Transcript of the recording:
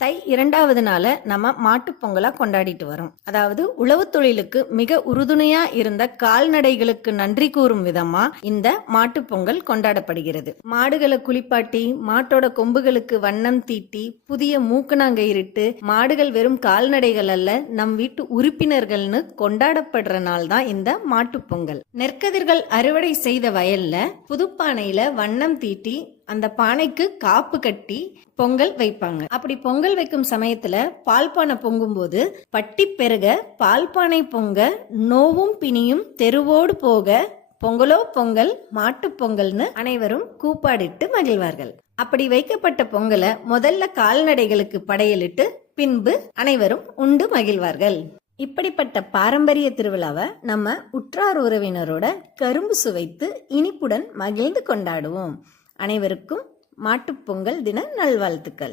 தை 2வது நாள நம்ம மாட்டுப் பொங்கலா கொண்டாடிட்டு வரோம். அதாவது உழவு தொழிலுக்கு மிக உறுதுணையா இருந்த கால்நடைகளுக்கு நன்றி கூறும் விதமா இந்த மாட்டுப் பொங்கல் கொண்டாடப்படுகிறது. மாடுகளை குளிப்பாட்டி மாட்டோட கொம்புகளுக்கு வண்ணம் தீட்டி புதிய மூக்கணாங்கயிரிட்டு மாடுகள் வெறும் கால்நடைகள் அல்ல, நம் வீட்டு உறுப்பினர்கள்னு கொண்டாடப்படுற நாள் தான் இந்த மாட்டுப் பொங்கல். நெற்கதிர்கள் அறுவடை செய்த வயல்ல புதுப்பானையில வண்ணம் தீட்டி அந்த பானைக்கு காப்பு கட்டி பொங்கல் வைப்பாங்க. அப்படி பொங்கல் வைக்கும் சமயத்துல பால் பானை பொங்கும் போது பட்டி பெருக பால் பானை பொங்க நோவும் பிணியும் தெருவோடு போக பொங்கலோ பொங்கல் மாட்டு பொங்கல்னு அனைவரும் கூப்பாடிட்டு மகிழ்வார்கள். அப்படி வைக்கப்பட்ட பொங்கலை முதல்ல கால்நடைகளுக்கு படையலிட்டு பின்பு அனைவரும் உண்டு மகிழ்வார்கள். இப்படிப்பட்ட பாரம்பரிய திருவிழாவை நம்ம உற்றார் உறவினரோட கரும்பு சுவைத்து இனிப்புடன் மகிழ்ந்து கொண்டாடுவோம். அனைவருக்கும் மாட்டுப் பொங்கல் தின நல்வாழ்த்துக்கள்.